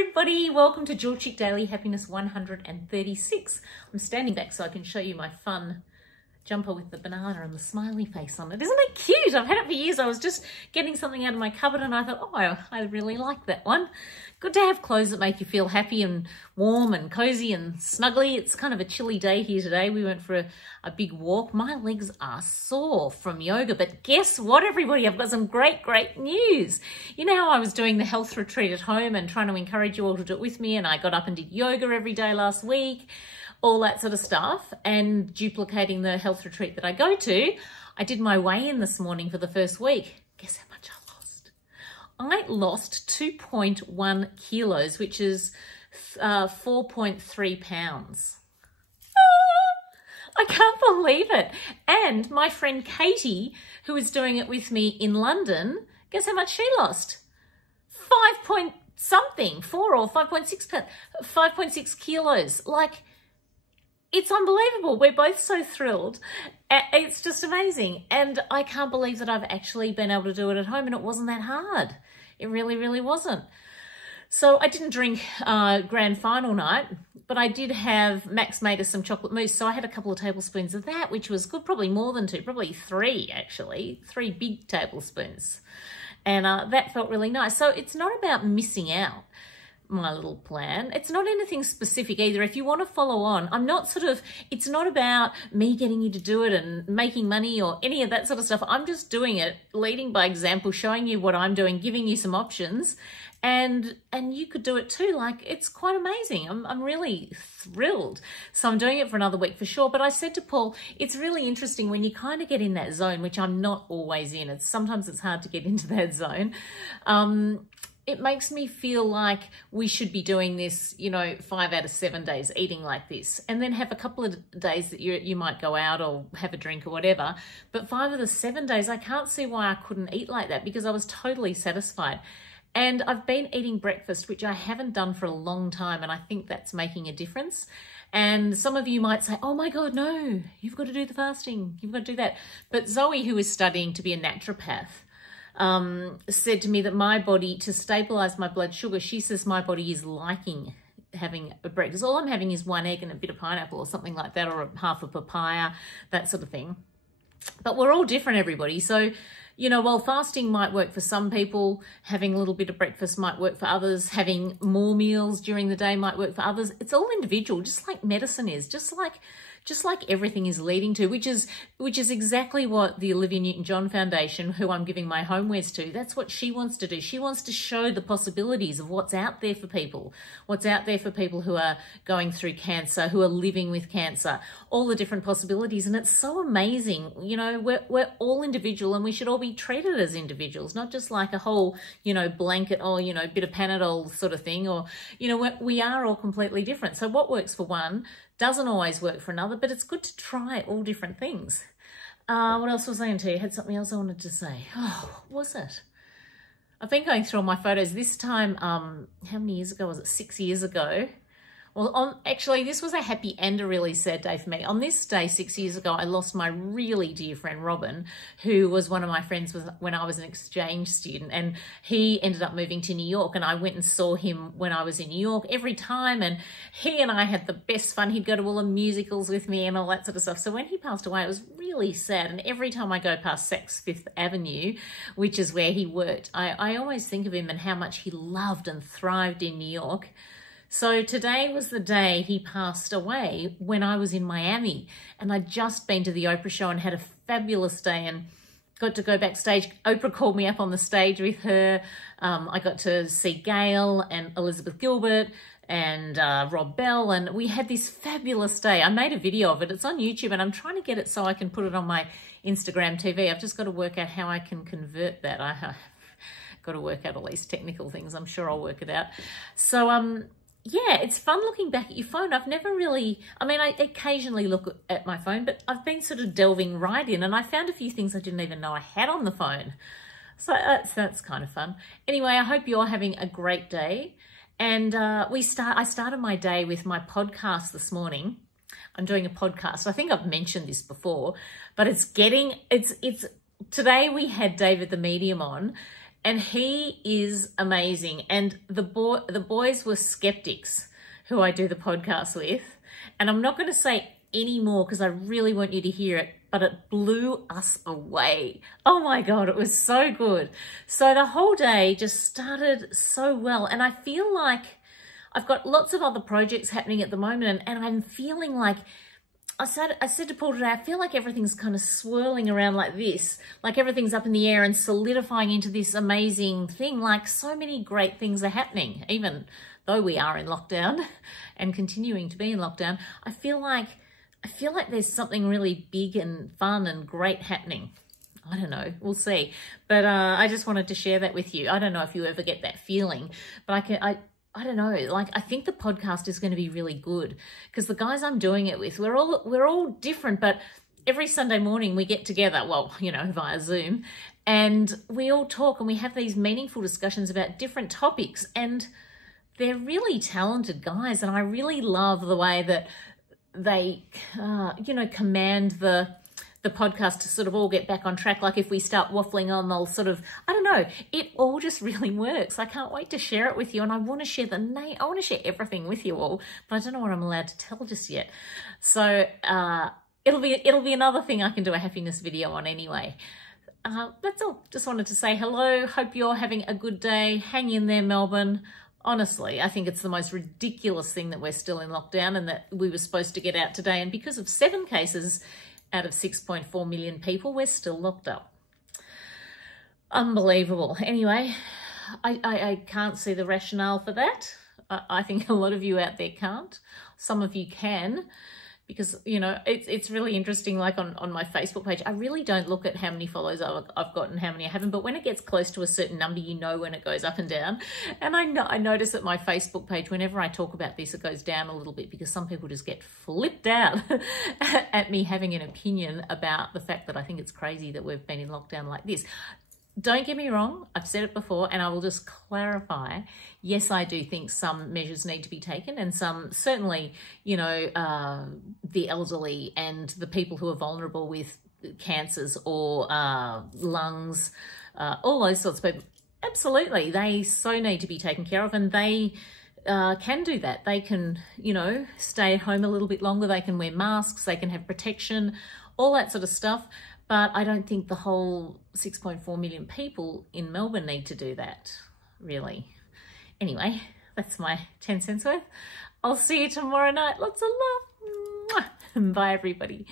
everybody, welcome to Jewelchic Daily Happiness 136. I'm standing back so I can show you my fun jumper with the banana and the smiley face on it. Isn't it cute? I've had it for years. I was just getting something out of my cupboard and I thought, oh, I really like that one. Good to have clothes that make you feel happy and warm and cozy and snuggly. It's kind of a chilly day here today. We went for a big walk. My legs are sore from yoga, but guess what, everybody? I've got some great news. You know how I was doing the health retreat at home and trying to encourage you all to do it with me, and I got up and did yoga every day last week, all that sort of stuff, and duplicating the health retreat that I go to. I did my weigh-in this morning for the first week. Guess how much I lost? I lost 2.1 kilos, which is 4.3 pounds. I can't believe it. And my friend Katie, who is doing it with me in London, guess how much she lost? 4 or 5.6 kilos. Like, it's unbelievable. We're both so thrilled. It's just amazing. And I can't believe that I've actually been able to do it at home, and it wasn't that hard. It really wasn't. So I didn't drink grand final night, but I did have, Max made us some chocolate mousse. So I had a couple of tablespoons of that, which was good, probably more than 2, probably 3 actually, 3 big tablespoons. And that felt really nice. So it's not about missing out, my little plan. It's not anything specific either. If you want to follow on, it's not about me getting you to do it and making money or any of that sort of stuff. I'm just doing it, leading by example, showing you what I'm doing, giving you some options, and you could do it too. Like, it's quite amazing. I'm really thrilled. So I'm doing it for another week for sure. But I said to Paul, it's really interesting when you kind of get in that zone, which I'm not always in. Sometimes it's hard to get into that zone. It makes me feel like we should be doing this, 5 out of 7 days, eating like this, and then have a couple of days that you might go out or have a drink or whatever. But 5 of the 7 days, I can't see why I couldn't eat like that, because I was totally satisfied. And I've been eating breakfast, which I haven't done for a long time, and I think that's making a difference. And some of you might say, oh my God, no, you've got to do the fasting. You've got to do that. But Zoe, who is studying to be a naturopath, said to me that my body, to stabilize my blood sugar, she says my body is liking having a breakfast. All I'm having is 1 egg and a bit of pineapple or something like that, or half a papaya, that sort of thing. But we're all different, everybody. So, while fasting might work for some people, having a little bit of breakfast might work for others, having more meals during the day might work for others. It's all individual, just like medicine is, just like everything is leading to, which is exactly what the Olivia Newton-John Foundation, who I'm giving my homewares to, that's what she wants to do. She wants to show the possibilities of what's out there for people, who are going through cancer, who are living with cancer, all the different possibilities. And it's so amazing. We're all individual, and we should all be treated as individuals, not just like a whole, blanket or, bit of Panadol sort of thing, or, we are all completely different. So what works for one doesn't always work for another, but it's good to try all different things. What else was I going to tell you? I had something else I wanted to say. Oh, what was it? I've been going through all my photos. This time, how many years ago was it? 6 years ago. Well, actually, this was a happy and a really sad day for me. On this day, 6 years ago, I lost my really dear friend, Robin, who was one of my friends when I was an exchange student. And he ended up moving to New York, and I went and saw him when I was in New York every time. And he and I had the best fun. He'd go to all the musicals with me and all that sort of stuff. So when he passed away, it was really sad. And every time I go past Saks Fifth Avenue, which is where he worked, I always think of him and how much he loved and thrived in New York. So today was the day he passed away, when I was in Miami, and I'd just been to the Oprah show and had a fabulous day and got to go backstage. Oprah called me up on the stage with her. I got to see Gail and Elizabeth Gilbert and Rob Bell, and we had this fabulous day. I made a video of it. It's on YouTube, and I'm trying to get it so I can put it on my Instagram TV. I've just got to work out how I can convert that. I've got to work out all these technical things. I'm sure I'll work it out. So, yeah, it's fun looking back at your phone. I've never really, I occasionally look at my phone, but I've been sort of delving right in, and I found a few things I didn't even know I had on the phone. So that's kind of fun. Anyway, I hope you're having a great day. And I started my day with my podcast this morning. I'm doing a podcast. I think I've mentioned this before, but today we had David the Medium on, And he is amazing. And the boys were skeptics who I do the podcast with. And I'm not going to say any more because I really want you to hear it, but it blew us away. Oh my God, it was so good. So the whole day just started so well. And I feel like I've got lots of other projects happening at the moment, and I'm feeling like, I said to Paul today, I feel like everything's kind of swirling around like this, like everything's up in the air and solidifying into this amazing thing. Like so many great things are happening, even though we are in lockdown and continuing to be in lockdown. I feel like there's something really big and fun and great happening. I don't know, we'll see. But I just wanted to share that with you. I don't know if you ever get that feeling, but I don't know, like I think the podcast is going to be really good because the guys I'm doing it with, we're all different, but every Sunday morning we get together, well, you know, via Zoom, and we all talk and we have these meaningful discussions about different topics, and they're really talented guys, and I really love the way that they, you know, command the podcast to sort of all get back on track. Like if we start waffling on, they'll sort of, I don't know, it all just really works. I can't wait to share it with you, and I want to share the name, I want to share everything with you all, but I don't know what I'm allowed to tell just yet. So it'll be another thing I can do a happiness video on anyway. That's all. Just wanted to say hello. Hope you're having a good day. Hang in there, Melbourne. Honestly, I think it's the most ridiculous thing that we're still in lockdown and that we were supposed to get out today, and because of 7 cases out of 6.4 million people, we're still locked up. Unbelievable. Anyway, I can't see the rationale for that. I think a lot of you out there can't. Some of you can, because, you know, it's really interesting. Like on my Facebook page, I really don't look at how many followers I've got and how many I haven't, but when it gets close to a certain number, you know when it goes up and down. And I notice at my Facebook page, whenever I talk about this, it goes down a little bit because some people just get flipped out at me having an opinion about the fact that I think it's crazy that we've been in lockdown like this. Don't get me wrong, I've said it before, and I will just clarify. Yes, I do think some measures need to be taken, and some, certainly, you know, the elderly and the people who are vulnerable with cancers or lungs, all those sorts of people, absolutely, they so need to be taken care of, and they can do that. They can, you know, stay at home a little bit longer, they can wear masks, they can have protection, all that sort of stuff. But I don't think the whole 6.4 million people in Melbourne need to do that, really. Anyway, that's my 10 cents worth. I'll see you tomorrow night. Lots of love. Mwah. Bye, everybody.